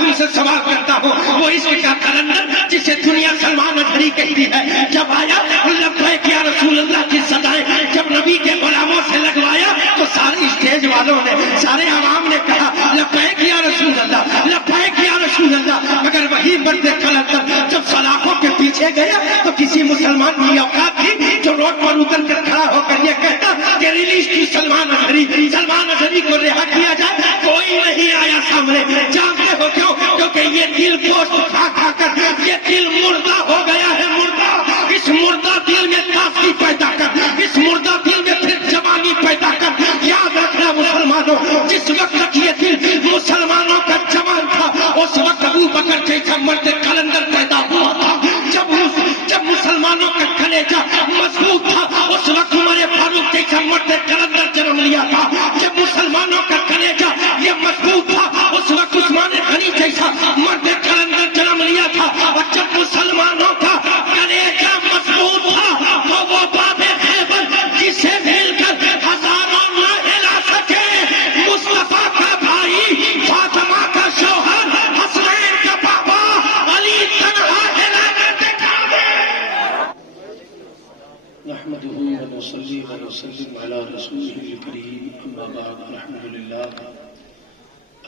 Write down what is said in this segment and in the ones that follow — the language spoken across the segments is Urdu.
تم سے سوال کرتا ہوں، وہ عشق کا کلندر جسے دنیا سلمان اظہری کہتی ہے، جب آیا لبیک یا رسول اللہ کی صدائیں جب نبی کے غلاموں سے لگوایا تو سارے اسٹیج والوں نے، سارے عوام نے کہا لبیک یا رسول اللہ، لبیک یا رسول اللہ، مگر وہی مرد کلندر جب سلاخوں کے پیچھے گیا تو کسی مسلمان کی اوقات تھی جو روڈ پر اتر کر کھڑا ہو کر یہ کہتا کہ ریلیز کی سلمان اظہری کو رہا کیا جائے، کوئی نہیں آیا سامنے۔ جانتے ہو کیوں؟ کیونکہ یہ دل گوشت کھا کھا کر یہ دل مردہ ہو گیا ہے، مردہ۔ اس مردہ دل میں تازگی پیدا کر، اس مردہ دل میں پھر جوانی پیدا کر۔ یاد رکھنا مسلمانوں، جس وقت تک یہ دل مسلمانوں کا جوان تھا اس وقت ابو بکر جیسا مرد کلندر پیدا ہوا تھا۔ جب مسلمانوں کا کلیجہ مضبوط تھا اس وقت عمر فاروق جیسا مرد کلندر جنم لیا تھا۔ جب مسلمانوں کا کلیجہ یہ مضبوط تھا اس وقت عثمان غنی جیسا مرد کلندر جنم لیا تھا۔ اور جب مسلمانوں کا کلیجہ مضبوط تھا تو وہ باب خیبر جسے مل کر ہزاروں نہ ہلا سکے، مصطفیٰ کا بھائی، فاطمہ کا شوہر، حسنین کا بابا علی تنہا ہلا کر دکھاوے۔ نحمده ونصلي ونسلم على رسوله الكريم، أما بعد،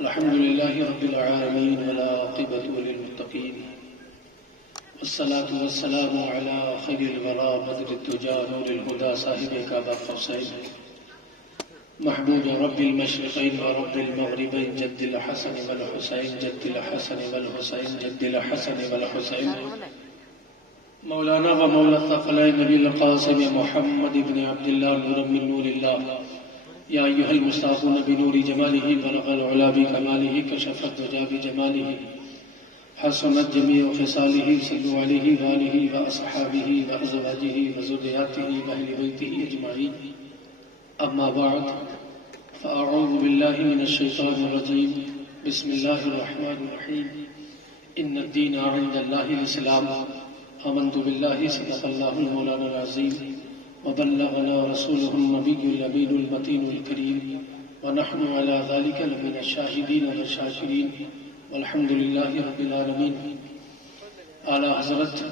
الحمد لله رب العالمين والعاقبة للمتقين، والصلاة والسلام على خير الورى بدر الدجى نور الهدى صاحب كعبة قوسين محبوب رب المشرقين ورب المغربين جد الحسن والحسين جد الحسن والحسين جد الحسن والحسين مولانا ومولا الثقلين نبي القاسم محمد بن عبد الله نور من نور الله، يا أيها المصطفون بنور جماله بلغ العلا بكماله كشف الدجى بجماله حسنت جميع خصاله، صلوا عليه وآله وأصحابه وأزواجه وذرياته وأهل بيته أجمعين، أما بعد، فأعوذ بالله من الشيطان الرجيم، بسم الله الرحمن الرحيم، إن الدين عند الله الإسلام، آمنت بالله صدق الله المولانا العظيم، وبلغنا رسوله النبي الأمين المتين الكريم، ونحن على ذلك لمن الشاهدين والشاكرين، والحمد لله رب العالمين۔ اعلی حضرت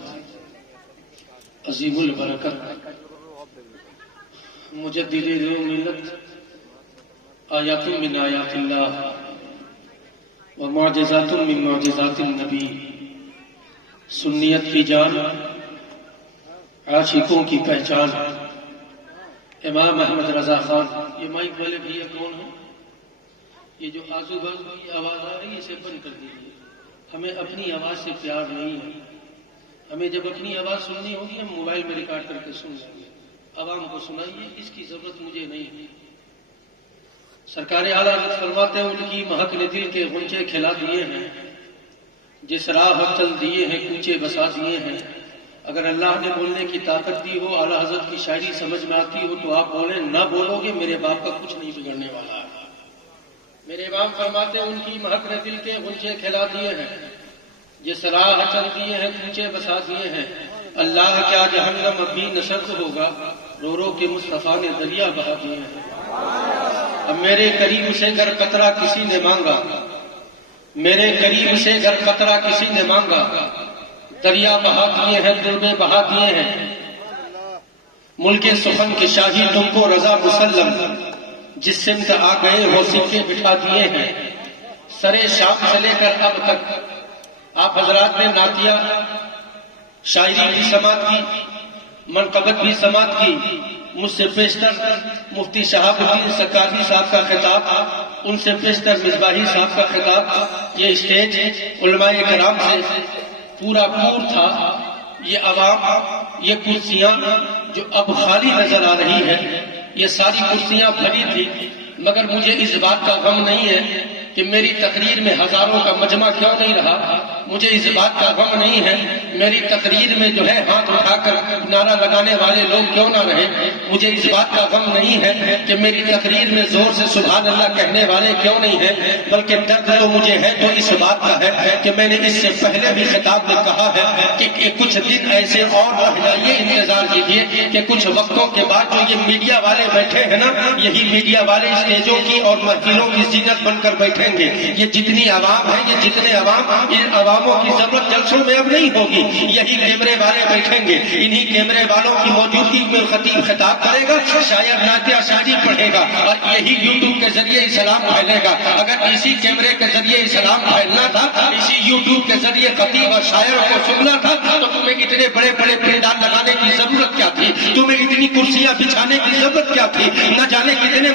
عظیم البرکت مجدد ملت، آیات من آیات اللہ ومعجزات من معجزات النبی، سنیت کی جان، عاشقوں کی پہچان، امام احمد رضا خان۔ یہ مائک والے بھیا کون ہیں؟ یہ جو آزو بازو کی آواز آ رہی ہے اسے بند کر دیجیے، ہمیں اپنی آواز سے پیار نہیں ہے۔ ہمیں جب اپنی آواز سننی ہوگی ہم موبائل میں ریکارڈ کر کے سن لیں گے، عوام کو سنائیے، اس کی ضرورت مجھے نہیں ہے۔ سرکار اعلیٰ حضرت فرماتے ہیں ان کی مہک نے دل کے غنچے کھلا دیے ہیں، جس راہ چل دیے ہیں کوچے بسا دیے ہیں۔ اگر اللہ نے بولنے کی طاقت دی ہو، اعلیٰ حضرت کی شاعری سمجھ میں آتی ہو تو آپ بولیں، نہ بولو گے میرے باپ کا کچھ نہیں بگڑنے والا ہے۔ میرے امام فرماتے ہیں ان کی مہک نے دل کے غنچے کھلا دیے ہیں، جس راہ چل دیے ہیں کوچے بسا دیے ہیں۔ اللہ کیا جہنم اب بھی نشرت ہوگا، رو رو کے مصطفیٰ نے دریا بہا دیے ہیں۔ اب میرے قریب سے گر قطرہ کسی نے مانگا، میرے قریب سے گر قطرہ کسی نے مانگا، دریا بہا دیے ہیں، دربے بہا دیے ہیں۔ ملک سخن کے شاہی تم کو رضا مسلم، جس سمت آ گئے ہو سکے بٹھا دیے ہیں۔ سرے شام سے لے کر اب تک آپ حضرات نے نعتیہ شاعری بھی سماعت کی، منقبت بھی سماعت کی۔ مجھ سے پیشتر مفتی شہاب الدین سکاتی صاحب کا خطاب، ان سے پیشتر مصباحی صاحب کا خطاب، یہ اسٹیج علماء کرام سے پورا پور تھا۔ یہ عوام، یہ کرسیاں جو اب خالی نظر آ رہی ہے، یہ ساری کرسیاں بھری تھی، مگر مجھے اس بات کا غم نہیں ہے کہ میری تقریر میں ہزاروں کا مجمع کیوں نہیں رہا، مجھے اس بات کا غم نہیں ہے میری تقریر میں جو ہے ہاتھ اٹھا کر نعرہ لگانے والے لوگ کیوں نہ رہے، مجھے اس بات کا غم نہیں ہے کہ میری تقریر میں زور سے سبحان اللہ کہنے والے کیوں نہیں ہیں، بلکہ درد تو مجھے ہے تو اس بات کا ہے کہ میں نے اس سے پہلے بھی خطاب میں کہا ہے کہ کچھ دن ایسے اور رہنا، یہ انتظار کیجیے کہ کچھ وقتوں کے بعد جو یہ میڈیا والے بیٹھے ہیں نا، یہی میڈیا والے اسٹیجوں کی اور محفلوں کی زینت بن کر بیٹھیں گے۔ یہ جتنی عوام ہے، یہ جتنے عوام، ان عواموں کی ضرورت جلسوں میں اب نہیں ہوگی، یہی کیمرے والے بیٹھیں گے، انہی کیمرے والوں کی موجودگی میں خطیب خطاب کرے گا، شاعر نعتیہ شاعری پڑھے گا، اور یہی یوٹیوب کے ذریعے اسلام پھیلے گا۔ اگر اسی کیمرے کے ذریعے اسلام پھیلنا تھا، اسی یوٹیوب کے ذریعے خطیب اور شاعر کو سننا تھا، تو تمہیں اتنے بڑے بڑے پنڈال لگانے کی ضرورت کیا تھی؟ تمہیں اتنی کرسیاں بچھانے کی ضرورت کیا تھی؟ نہ جانے کتنے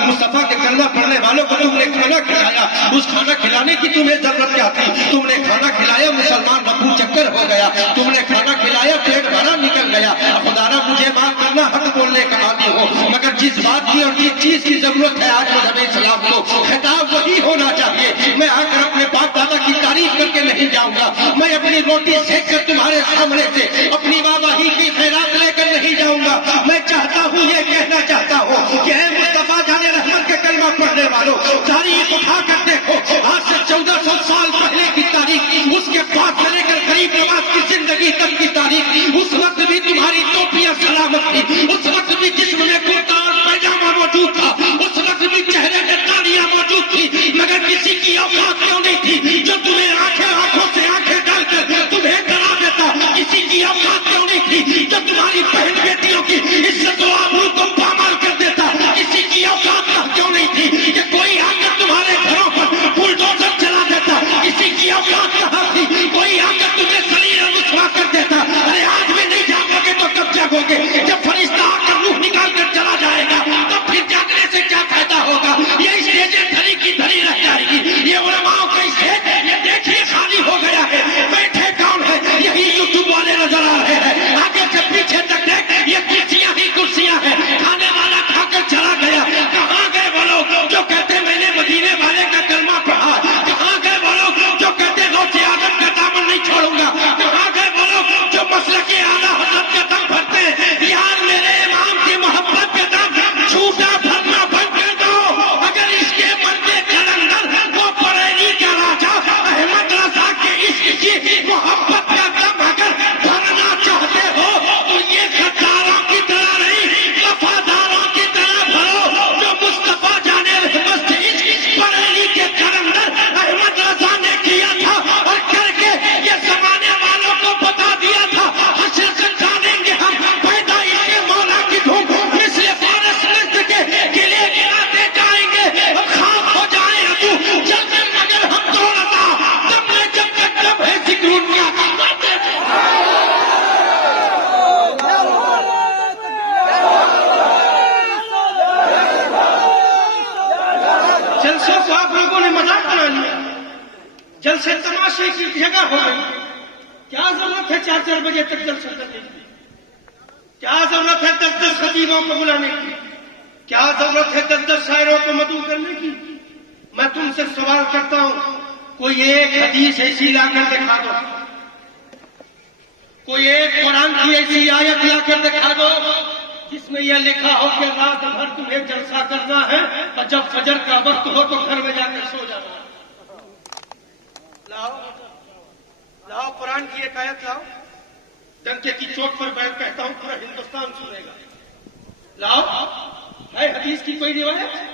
مصطفیٰ کے کلمہ پڑھنے والوں کو تم نے کھانا کھلایا، اس کھانا کھلانے کی تمہیں ضرورت کیا تھی؟ تم نے کھانا کھلایا، مسلمان رفو چکر ہو گیا، تم نے کھانا کھلایا، پیٹ بھرا نکل گیا۔ خدا را مجھے معاف کرنا، حق بولنے کا عادی ہو، مگر جس بات کی اور جس چیز کی ضرورت ہے آج مذہب اسلام کو، خطاب وہی ہونا چاہیے۔ میں آ کر اپنے باپ دادا کی تعریف کر کے نہیں جاؤں گا، میں اپنی روٹی سیک کر تمہارے سامنے سے اپنی واہی کی خیرات لے کر نہیں جاؤں گا۔ میں چاہتا ہوں، یہ کہنا چاہتا ہوں کہ اے مصطفیٰ جان رحمت کے کلمہ پڑھنے والوں، تاریخ اٹھا کر دیکھو، آج سے 1400 سال پہلے کی تاریخ، اس کے بعد سے لے کر غریب نواز کی زندگی تک کی تاریخ، اس وقت بھی تمہاری ٹوپیاں سلامت تھی، اس وقت بھی جسم میں کرتا اور پیجامہ موجود تھا، اس وقت بھی چہرے میں داڑیاں موجود تھی، مگر کسی کی اوقات کیوں نہیں تھی جو تمہیں آنکھوں سے آنکھیں ڈال کر تمہیں ڈرا دیتا؟ کسی کی اوقات کیوں نہیں تھی جو تمہاری بہن بیٹیوں کی عزت و آبرو کو پامال کر دیتا؟ کسی کی اوقات کیوں نہیں تھی کہ کوئی آ کر تمہارے گھروں پر بلڈوزر چلا دیتا؟ کسی کی اوقات کہاں تھی کوئی آ کر تمہیں ذلیل و رسوا کر دیتا؟ ارے آج بھی نہیں جاگو گے تو کب جاگو گے؟ جب فرشتہ آ کر روح نکال کر چلا جائے گا تب پھر جاگنے سے کیا فائدہ ہوگا؟ یہ اسٹیجیں دھری کی دھری رہ جائے گی، یہ علماء کا اسٹیج یہ دیکھیے خالی ہو گیا ہے، بیٹھے کون ہے؟ یہی یوٹیوب والے نظر آ رہے ہیں، آگے سے پیچھے تک دیکھ، یہ کرسیاں ہی کرسیاں ہیں، کھانے والا کھا کر چلا گیا۔ کہاں گئے وہ لوگ جو کہتے میں نے مدینے والے کا کلمہ پڑھا؟ کہاں گئے وہ لوگ جو کہتے غوث اعظم کا دامن نہیں چھوڑوں گا؟ کہاں گئے وہ لوگ جو مسلک اعلیٰ حضرت کا دم بھرتے ہیں؟ یار میرے امام کی محبت کا دم چھوٹا بھرنا بند کر دو۔ اگر اس کے بندے جلندر وہ بریلی کا راجا احمد رضا کے عشق کی محبت کا دم اگر بھرنا چاہتے ہو تو یہ غداروں کی طرح نہیں، وفاداروں کی طرح بھرو، جو مصطفیٰ جان رحمت سے عشق بریلی کے جلندر احمد رضا نے کیا تھا اور کر کے یہ زمانے والوں کو بتا دیا تھا، حشر سے جانیں گے ہم پیدائش مولا کی دھوم، مثل فارس مصر کے قلعے گراتے جائیں گے، ہم خاک ہو جائیں ابو جلد مگر ہم دولتا دم میں جب تک دم ہے ذکر ان کا۔ جلسوں کو آپ لوگوں نے مذاق بنا لیا، جلسے تماشے کی جگہ ہو گئی۔ کیا ضرورت ہے 4 بجے تک جلسہ کرنے کی؟ کیا ضرورت ہے 10 خطیبوں کو بلانے کی؟ کیا ضرورت ہے 10 شاعروں کو مدعو کرنے کی؟ میں تم سے سوال کرتا ہوں، کوئی ایک حدیث ایسی لا کر دکھا دو، کوئی ایک قرآن کی ایسی آیت لا کر دکھا دو جس میں یہ لکھا ہو کہ رات بھر تمہیں جلسہ کرنا ہے اور جب فجر کا وقت ہو تو گھر میں جا کر سو جانا ہے۔ لاؤ قرآن کی ایک آیت لاؤ، ڈنکے کی چوٹ پر بیٹھ کہتا ہوں پورا ہندوستان سنے گا۔ لاؤ، ہے حدیث کی کوئی روایت ہے؟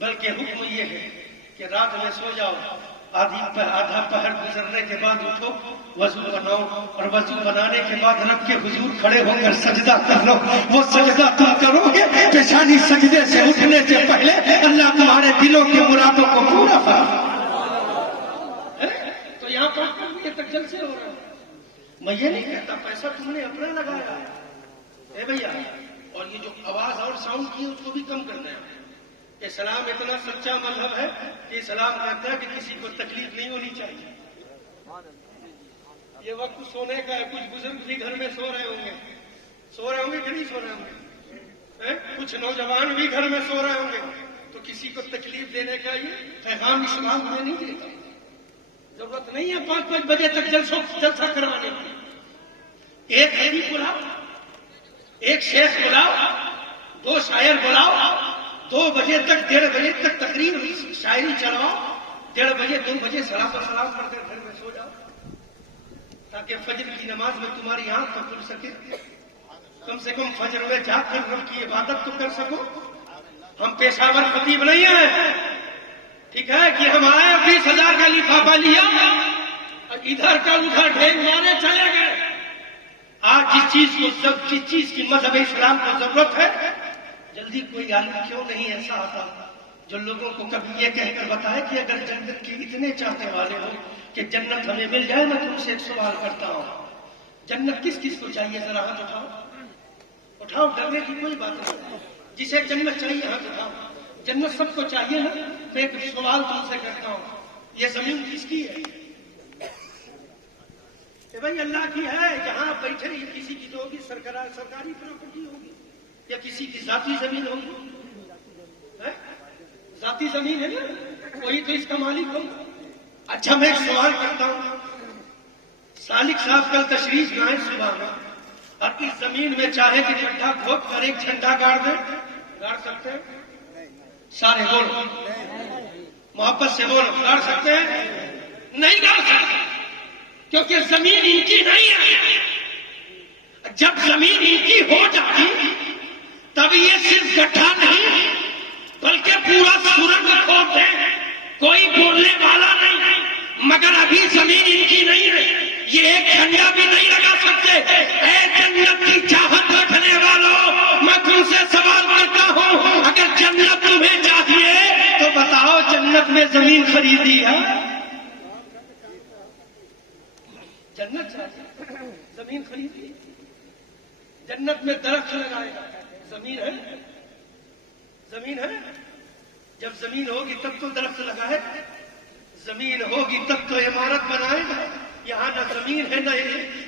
بلکہ حکم یہ ہے کہ رات میں سو جاؤ، آدھا پہر گزرنے کے بعد اٹھو، وضو بناؤ اور وضو بنانے کے بعد رب کے حضور کھڑے ہو کر سجدہ کر لو۔ وہ سجدہ تم کرو گے، پیشانی سجدے سے اٹھنے سے پہلے اللہ تمہارے دلوں کی مرادوں کو پورا فرما۔ تو یہاں پر تک جلسے ہو رہے ہیں، میں یہ نہیں کہتا پیسہ تم نے اپنا لگایا ہے بھیا، اور یہ جو آواز اور ساؤنڈ کی ہے اس کو بھی کم کرنا ہے۔ اسلام اتنا سچا مذہب ہے کہ اسلام کہتا ہے کہ کسی کو تکلیف نہیں ہونی چاہیے۔ یہ وقت سونے کا ہے، کچھ بزرگ بھی گھر میں سو رہے ہوں گے کہ نہیں سو رہے ہوں گے، کچھ نوجوان بھی گھر میں سو رہے ہوں گے، تو کسی کو تکلیف دینے کا یہ پیغام اسلام ہمیں نہیں دیتا۔ ضرورت نہیں ہے 5 بجے تک جلسہ کروانے کی. ایک حدیث بلاؤ, ایک شیخ بلاؤ, 2 شاعر بلاؤ, 2 بجے تک 1:30 بجے تک تقریر شاعری چلاؤ, 1:30 بجے 2 بجے سلام پر سلام پڑھ کر گھر میں سو جاؤ, تاکہ فجر کی نماز میں تمہاری آنکھ تو کھل سکے. کم سے کم فجر میں جا کر رب کی عبادت تو کر سکو. ہم پیشہ ور خطیب نہیں ہیں, ٹھیک ہے, کہ ہم آئے 20,000 کا لفافہ لیا اور ادھر کا ادھر ڈھیر مارے چلے گئے. آج جس چیز کی مذہب اسلام کو ضرورت ہے, جلدی کوئی عالم کیوں نہیں ایسا آتا جو لوگوں کو کبھی یہ کہہ کر بتائے کہ اگر جنت کے اتنے چاہنے والے ہو کہ جنت ہمیں مل جائے. میں تم سے ایک سوال کرتا ہوں, جنت کس کس کو چاہیے؟ ذرا ہاتھ اٹھاؤ, ڈرنے کی کوئی بات نہیں. جسے جنت چاہیے ہاتھ اٹھاؤ. جنت سب کو چاہیے نا. میں ایک سوال تم سے کرتا ہوں, یہ زمین کس کی ہے؟ کہ بھائی اللہ کی ہے. جہاں بیٹھے یہ کسی کی تو ہوگی, سرکاری پراپرٹی ہوگی یا کسی کی ذاتی زمین ہوگی؟ ذاتی زمین ہے نا, وہی تو اس کا مالک ہوگا. اچھا میں ایک سوال کرتا ہوں, سالک صاحب کل تشریف لائیں صبح میں, اور اس زمین میں چاہے کہ گڈھا کھود کر ایک جھنڈا گاڑ دیں, گاڑ سکتے ہیں؟ سارے بولو, محبت سے بولو, گاڑ سکتے ہیں؟ نہیں گاڑ سکتے, کیونکہ زمین ان کی نہیں ہے. جب زمین ان کی ہو جاتی تب یہ صرف گڈھا نہیں بلکہ پورا سورج کھود ہے, کوئی بولنے والا نہیں. مگر ابھی زمین ان کی نہیں ہے, یہ ایک جھنڈا بھی نہیں لگا سکتے. اے جنت کی چاہت رکھنے والوں, میں تم سے سوال کرتا ہوں, اگر جنت تمہیں چاہیے تو بتاؤ جنت میں زمین خریدی ہے؟ جنت چاہیے, زمین خریدی. جنت میں درخت لگائے گا, زمین ہے؟ زمین ہے؟ جب زمین ہوگی تب تو درخت لگائے, زمین ہوگی تب تو عمارت بنائے گا. یہاں نہ زمین ہے,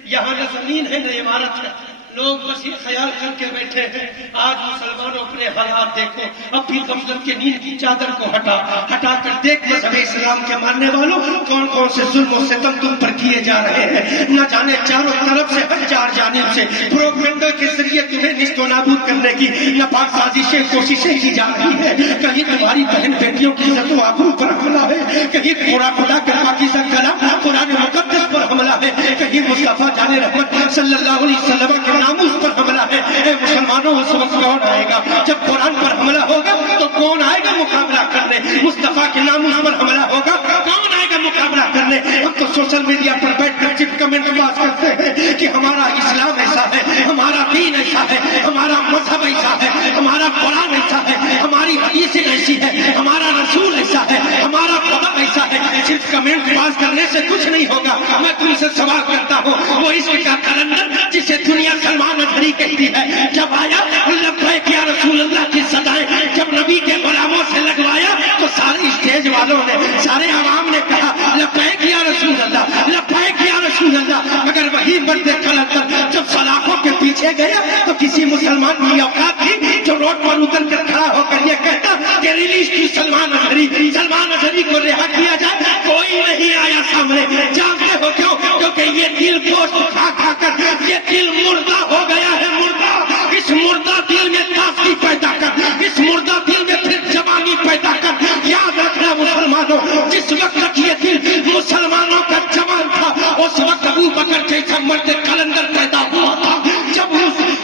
یہاں نہ زمین ہے نہ عمارت ہے. لوگ بس یہ خیال کر کے بیٹھے ہیں. آج مسلمانوں اپنے حالات دیکھو, اب بھی غفلت کے نیند کی چادر کو ہٹا کر دیکھ مذہب اسلام کے ماننے والوں کون کون سے ظلم و ستم تم پر کیے جا رہے ہیں. نہ جانے چاروں طرف سے ہر 4 جانب سے پروپیگنڈا کے ذریعے تمہیں نیست و نابود کرنے کی ناپاک سازشیں کوششیں کی جا رہی ہے. کہیں تمہاری بہن بیٹیوں کی عزت و آبرو پر حملہ ہے, کہیں خدا کر پاکیزہ کلام قرآن مقدس پر حملہ ہے, کہیں مصطفیٰ جان رحمت صلی اللہ علیہ وسلم کے ناموس پر حملہ ہے. اے مسلمانوں, اس وقت کون آئے گا جب قرآن پر حملہ ہوگا تو کون آئے گا مقابلہ کرنے؟ مصطفیٰ کے ناموس پر حملہ ہوگا کون آئے گا مقابلہ کرنے؟ ہم تو سوشل میڈیا پر بیٹھ کر صرف کمنٹ پاس کرتے ہیں کہ ہمارا اسلام ایسا ہے, ہمارا دین ایسا ہے, ہمارا مذہب ایسا ہے, ہمارا قرآن ایسا ہے, ہماری حدیثیں ایسی ہے, ہمارا رسول ایسا ہے, ہمارا خدا ایسا ہے. صرف کمنٹ پاس کرنے سے کچھ نہیں ہوگا. میں تم سے سوال کرتا ہوں, وہ اس کا کلندر جسے دنیا سلمان اظہری کہتی ہے, جب آیا لبیک یا رسول اللہ کی صدائیں, جب نبی کے غلاموں سے لگوایا تو سارے اسٹیج والوں نے, سارے عوام نے کہا لبیک یا رسول اللہ, لبیک یا رسول اللہ. مگر وہی مرد کلندر جب سلاخوں کے پیچھے گیا تو کسی مسلمان کی اوقات تھی جو روڈ پر اتر کر کھڑا ہو کر یہ کہتا کہ ریلیز کی سلمان اظہری کو رہا کیا جائے. کوئی نہیں آیا سامنے. جانتے ہو کیوں؟ کیونکہ یہ دل گوشت کھا کر یہ دل مردہ ہو گیا ہے. مردہ, اس مردہ دل میں تازگی پیدا کر, اس مردہ دل میں پھر جوانی پیدا کر. یاد رکھنا مسلمانوں, جس وقت تک یہ دل مسلمانوں کا جوان تھا اس وقت ابو بکر جیسا مرد کلندر پیدا ہوا تھا.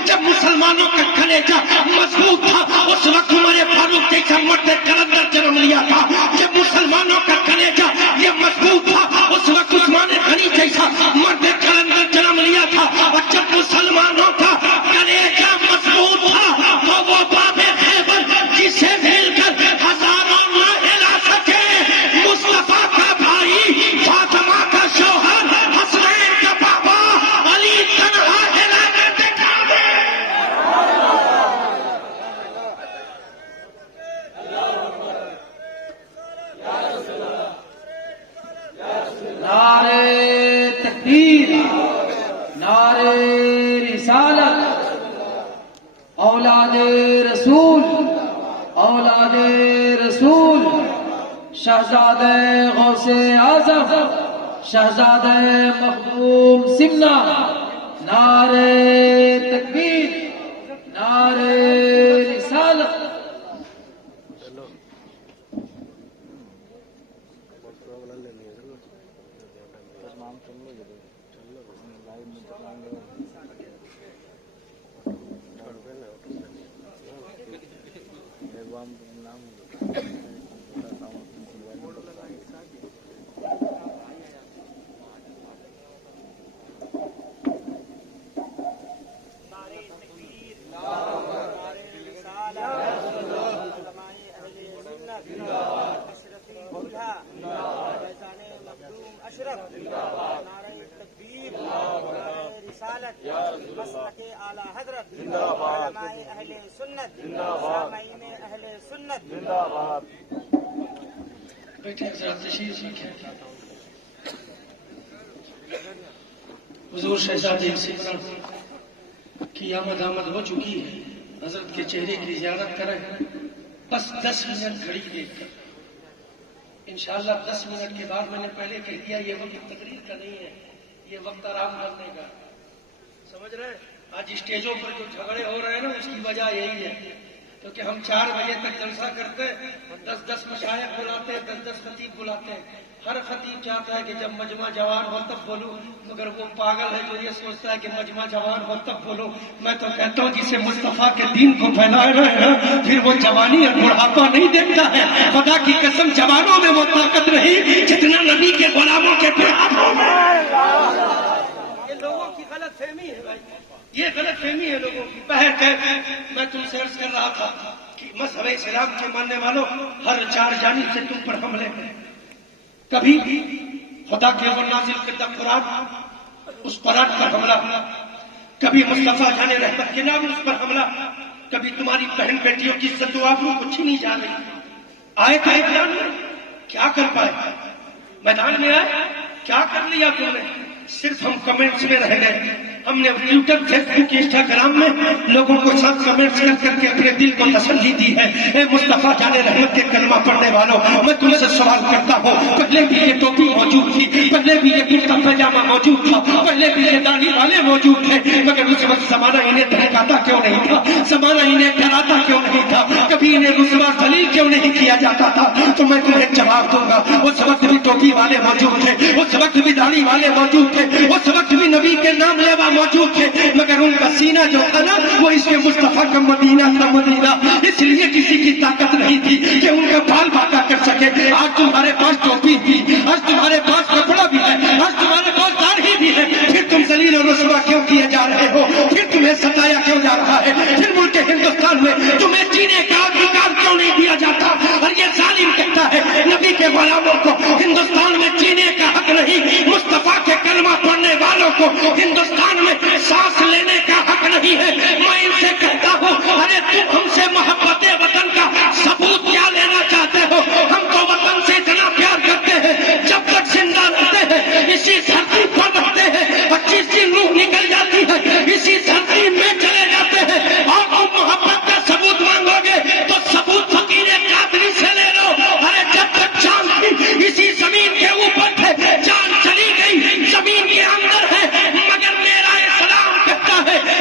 جب مسلمانوں کا کلیجہ مضبوط تھا اس وقت عمر فاروق جیسا مرد کلندر جنم لیا تھا. جب مسلمانوں کا کلیجہ یہ مضبوط تھا اس وقت عثمان غنی جیسا مرد کلندر جنم لیا تھا. اور جب مسلمانوں کا کلیجہ مضبوط تھا تو وہ باب خیبر جسے مل کر ہزاروں نہ ہلا سکے, مصطفیٰ کا بھائی, فاطمہ کا شوہر, حسنین کا بابا علی تنہا ہلا کر دکھا دے. نعرے تکبیر, نعرے رسالت, اولاد رسول, اولاد رسول, شہزادہ غوث اعظم شہزادہ مخدوم سمنا، نعرے تکبیر، نعرے رسالت۔ مسلک اعلی حضرت علماء اہل سنت، سامعین اہل سنت۔ بیٹھے حضرات تشریف رکھیں۔ حضور شہزادے سمنا کی آمد ہو چکی ہے، حضرت کے چہرے کی زیارت کریں، بس 10 منٹ گھڑی دیکھ کر۔ انشاءاللہ 10 منٹ کے بعد، میں نے پہلے کہہ دیا یہ وقت تقریر کا نہیں ہے، یہ وقت آرام کرنے کا۔ سمجھ رہے ہیں؟ آج اسٹیجوں پر جو جھگڑے ہو رہے ہیں نا، اس کی وجہ یہی ہے، کیونکہ ہم 4 بجے تک جلسہ کرتے ہیں، 10 مشائخ بلاتے ہیں، 10 خطیب بلاتے ہیں۔ ہر خطیب چاہتا ہے کہ جب مجمع جوان ہو تب بولوں، مگر وہ پاگل ہے جو یہ سوچتا ہے کہ مجمع جوان ہو تب بولوں۔ میں تو کہتا ہوں جسے مصطفیٰ کے دین کو پھیلا رہے ہیں، پھر وہ جوانی اور بڑھاپا نہیں دیکھتا ہے۔ خدا کی قسم جوانوں میں وہ طاقت نہیں جتنا نبی کے غلاموں کے بڑھاپوں میں۔ یہ لوگوں کی غلط فہمی ہے بھائی، یہ غلط فہمی ہے لوگوں کی۔ میں تم سے عرض کر رہا تھا کہ مذہب اسلام کے ماننے والوں، ہر 4 جانب سے تم پر حملے ہیں۔ کبھی خدا کے وہ نازل کردہ قرآن اس قرآن پر حملہ، کبھی مصطفیٰ جان رحمت کے نام اس پر حملہ، کبھی تمہاری بہن بیٹیوں کی عزت و آبرو کو چھینی جا رہی۔ آئے تھے میدان میں، کیا کر پائے؟ میدان میں آئے، کیا کر لیا تم نے؟ صرف ہم کمنٹس میں رہ گئے۔ ہم نے ٹویٹر، فیس بک، انسٹاگرام میں لوگوں کو ساتھ کمنٹس کر کے اپنے دل کو تسلی دی ہے۔ اے مصطفیٰ جان رحمت کے کلمہ پڑھنے والوں، میں تم سے سوال کرتا ہوں، پہلے بھی یہ ٹوپی موجود تھی، پہلے بھی یہ کرتا پاجامہ موجود تھا، پہلے بھی یہ داڑھی والے موجود تھے، مگر اس وقت زمانہ انہیں دہکاتا کیوں نہیں تھا؟ زمانہ انہیں ڈراتا کیوں نہیں تھا؟ کبھی انہیں رسوا ذلیل کیوں نہیں کیا جاتا تھا؟ تو میں تمہیں جواب دوں گا، اس وقت بھی ٹوپی والے موجود تھے، اس وقت بھی داڑھی والے موجود تھے، اس وقت بھی نبی کے نام لیوا موجود تھے، مگر ان کا سینہ جو تھا نا، وہ اس کے مصطفیٰ کا مدینہ تھا، مدینہ۔ اس لیے کسی کی طاقت نہیں تھی کہ ان کا بال باقا کر سکے۔ آج تمہارے پاس ٹوپی بھی، آج تمہارے پاس کپڑا بھی ہے، آج تمہارے پاس داڑھی بھی ہے، پھر تم ذلیل و رسوا کیوں کیے جا رہے ہو؟ پھر تمہیں ستایا کیوں جا رہا ہے؟ پھر ملک ہندوستان میں تمہیں جینے کا ادھیکار کیوں نہیں دیا جاتا؟ اور یہ ظالم کہتا ہے نبی کے غلاموں کو ہندوستان میں جینے کا حق نہیں، مصطفیٰ کے کلمہ پڑھنے والوں کو ہندوستان میں سانس لینے کا حق نہیں ہے۔ میں ان سے کہتا ہوں، ارے تم ہم سے محبت وطن کا ثبوت کیا لینا چاہتے ہو؟ ہم تو وطن سے اتنا پیار کرتے ہیں، جب تک زندہ رہتے ہیں اسی دھرتی پر رہتے ہیں، 25 دن روح نکل جاتی ہے اسی دھرتی میں چلے جاتے ہیں، اور تم محبت کا ثبوت مانگو گے تو ثبوت فقیر قادری سے لے لو۔ ارے جب تک چاند اسی زمین کے اوپر تھے، چاند چلی گئی زمین کے اندر ہے، مگر میرا اسلام کہتا ہے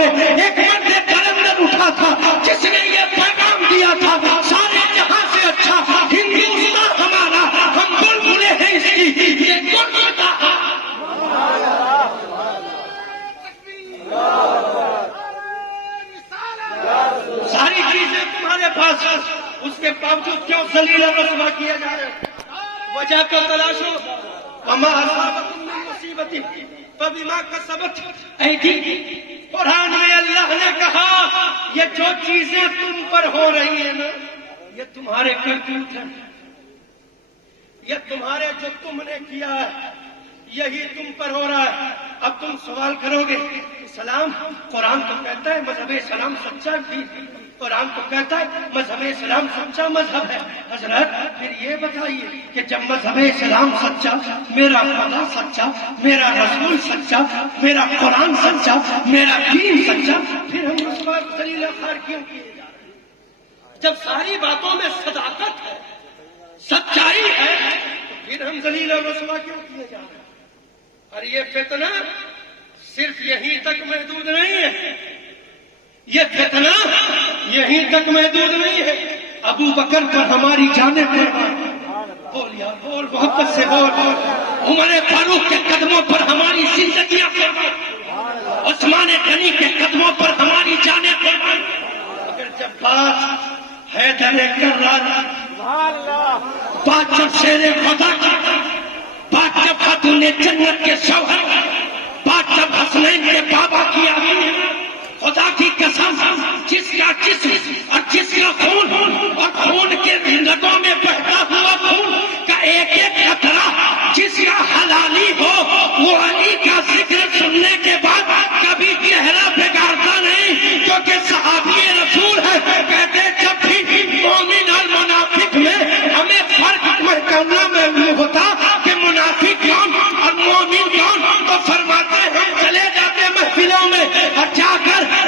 میں ایک مرد کلندر اٹھا تھا جس نے یہ پیغام دیا تھا سارے جہاں سے اچھا ہندوستان ہمارا، ہم بلبلے ہیں اس کی، یہ گلگتا ساری چیزیں تمہارے پاس، اس کے باوجود کیوں ذلیل و رسوا کیا جا رہا ہے؟ وجہ کو تلاشو، وما اصابکم من مصیبت فبما کسبت ایدیکم۔ قرآن میں اللہ نے کہا یہ جو چیزیں تم پر ہو رہی ہیں نا، یہ تمہارے کرتوت ہیں، یہ تمہارے جو تم نے کیا ہے یہی تم پر ہو رہا ہے۔ اب تم سوال کرو گے اسلام، قرآن تو کہتا ہے مذہب اسلام سچا بھی، قرآن تو کہتا ہے مذہب اسلام سچا مذہب ہے۔ حضرت پھر یہ بتائیے کہ جب مذہب اسلام سچا، میرا خدا سچا، میرا رسول سچا، میرا قرآن سچا، میرا دین سچا، پھر ہم اس بات ذلیل خوار کیوں کیے جا رہے ہیں؟ جب ساری باتوں میں صداقت ہے، سچائی ہے، تو پھر ہم ذلیل و رسوا کیوں کیے جا رہے ہیں؟ اور یہ فتنہ صرف یہیں تک محدود نہیں ہے، یہ فتنہ یہیں تک محدود نہیں ہے۔ ابو بکر پر ہماری جانیں قربان، بول یا بول، محبت سے بول، عمر فاروق کے قدموں پر ہماری زندگیاں قربان، عثمان غنی کے قدموں پر ہماری جانیں قربان۔ اگر جب بات حیدر کرار، بات جب شیر خدا کی، بات جب خاتون جنت کے شوہر، بات جب حسنین کے بابا کی آئی ہے، خدا کی قسم جس کا جسم اور جس کا خون اور خون کے رگوں میں بہتا ہوا خون کا ایک ایک قطرہ جس کا حلالی ہو، وہ علی کا ذکر سننے کے بعد کبھی چہرہ بگاڑتا نہیں، کیونکہ صحابی رسول ہے۔ کہتے جب بھی مومن اور منافق میں ہمیں فرق کرنا میں ہوتا کہ منافق کون اور مومن کون، تو فرماتے ہیں چلے جاتے محفلوں میں اور جا کر